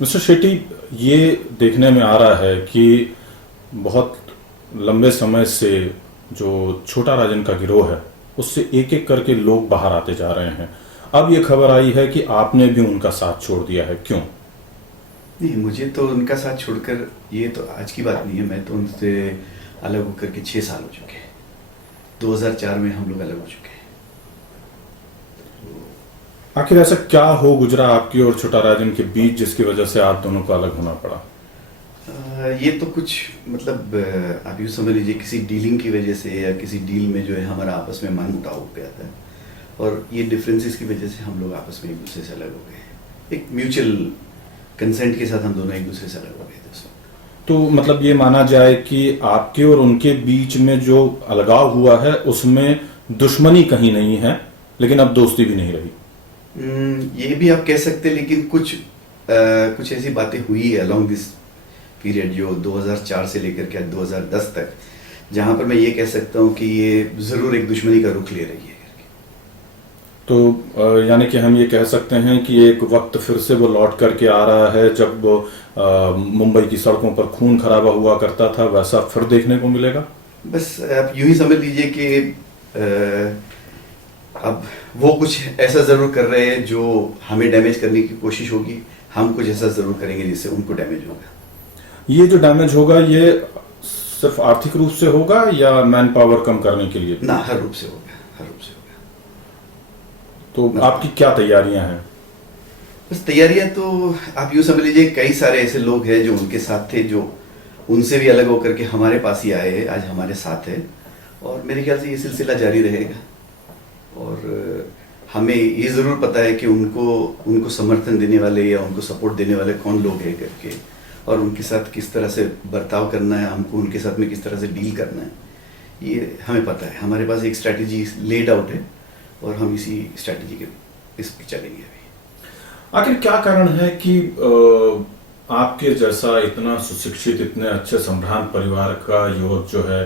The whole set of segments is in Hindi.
मिस्टर शेट्टी, ये देखने में आ रहा है कि बहुत लंबे समय से जो छोटा राजन का गिरोह है उससे एक एक करके लोग बाहर आते जा रहे हैं। अब ये खबर आई है कि आपने भी उनका साथ छोड़ दिया है, क्यों? नहीं, मुझे तो उनका साथ छोड़कर, ये तो आज की बात नहीं है। मैं तो उनसे अलग होकर के 6 साल हो चुके हैं। 2004 में हम लोग अलग हो चुके हैं। आखिर ऐसा क्या हो गुजरा आपकी और छोटा राजन के बीच जिसकी वजह से आप दोनों को अलग होना पड़ा? ये तो कुछ मतलब आप यूँ समझ लीजिए, किसी डीलिंग की वजह से या किसी डील में जो है हमारा आपस में मनमुटाव हो गया था, और ये डिफरेंसेस की वजह से हम लोग आपस में एक दूसरे से अलग हो गए। एक म्यूचुअल कंसेंट के साथ हम दोनों एक दूसरे से अलग हो गए थे उस वक्त। तो मतलब ये माना जाए कि आपके और उनके बीच में जो अलगाव हुआ है उसमें दुश्मनी कहीं नहीं है, लेकिन अब दोस्ती भी नहीं रही। ये भी आप कह सकते हैं, लेकिन कुछ ऐसी बातें हुई है अलोंग दिस पीरियड, जो 2004 से लेकर के 2010 तक, जहां पर मैं ये कह सकता हूँ कि ये ज़रूर एक दुश्मनी का रुख ले रही है। तो यानी कि हम ये कह सकते हैं कि एक वक्त फिर से वो लौट करके आ रहा है जब मुंबई की सड़कों पर खून खराबा हुआ करता था, वैसा फिर देखने को मिलेगा। बस आप यूं ही समझ लीजिए कि अब वो कुछ ऐसा ज़रूर कर रहे हैं जो हमें डैमेज करने की कोशिश होगी, हम कुछ ऐसा ज़रूर करेंगे जिससे उनको डैमेज होगा। ये जो डैमेज होगा ये सिर्फ आर्थिक रूप से होगा या मैन पावर कम करने के लिए? ना, हर रूप से होगा, हर रूप से होगा। तो आपकी क्या तैयारियां हैं? बस तैयारियां तो आप यूँ समझ लीजिए, कई सारे ऐसे लोग हैं जो उनके साथ थे, जो उनसे भी अलग होकर के हमारे पास ही आए हैं, आज हमारे साथ है, और मेरे ख्याल से ये सिलसिला जारी रहेगा। और हमें ये ज़रूर पता है कि उनको समर्थन देने वाले या उनको सपोर्ट देने वाले कौन लोग हैं करके, और उनके साथ किस तरह से बर्ताव करना है, हमको उनके साथ में किस तरह से डील करना है, ये हमें पता है। हमारे पास एक स्ट्रैटेजी लेड आउट है और हम इसी स्ट्रैटेजी के इस पर चलेंगे अभी। आखिर क्या कारण है कि आपके जैसा इतना सुशिक्षित, इतने अच्छे संभ्रांत परिवार का युवक जो है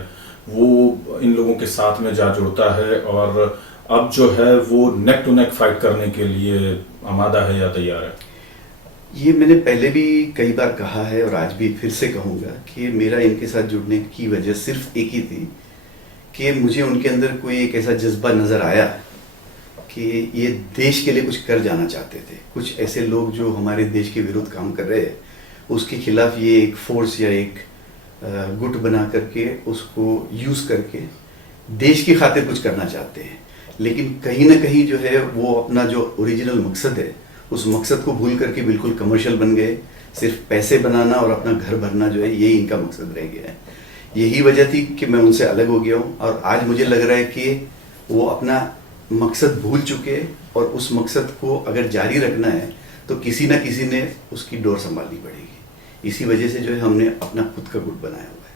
वो इन लोगों के साथ में जा जुड़ता है और अब जो है वो नेक टू नेक फाइट करने के लिए आमादा है या तैयार है? ये मैंने पहले भी कई बार कहा है और आज भी फिर से कहूँगा कि मेरा इनके साथ जुड़ने की वजह सिर्फ एक ही थी कि मुझे उनके अंदर कोई एक ऐसा जज्बा नज़र आया कि ये देश के लिए कुछ कर जाना चाहते थे। कुछ ऐसे लोग जो हमारे देश के विरुद्ध काम कर रहे हैं, उसके खिलाफ ये एक फोर्स या एक गुट बना करके उसको यूज़ करके देश की खातिर कुछ करना चाहते हैं। लेकिन कहीं ना कहीं जो है वो अपना जो ओरिजिनल मकसद है, उस मकसद को भूल करके बिल्कुल कमर्शियल बन गए। सिर्फ पैसे बनाना और अपना घर भरना जो है, यही इनका मकसद रह गया है। यही वजह थी कि मैं उनसे अलग हो गया हूँ, और आज मुझे लग रहा है कि वो अपना मकसद भूल चुके हैं, और उस मकसद को अगर जारी रखना है तो किसी ना किसी ने उसकी डोर संभालनी पड़ेगी। इसी वजह से जो है हमने अपना खुद का गुट बनाया हुआ है।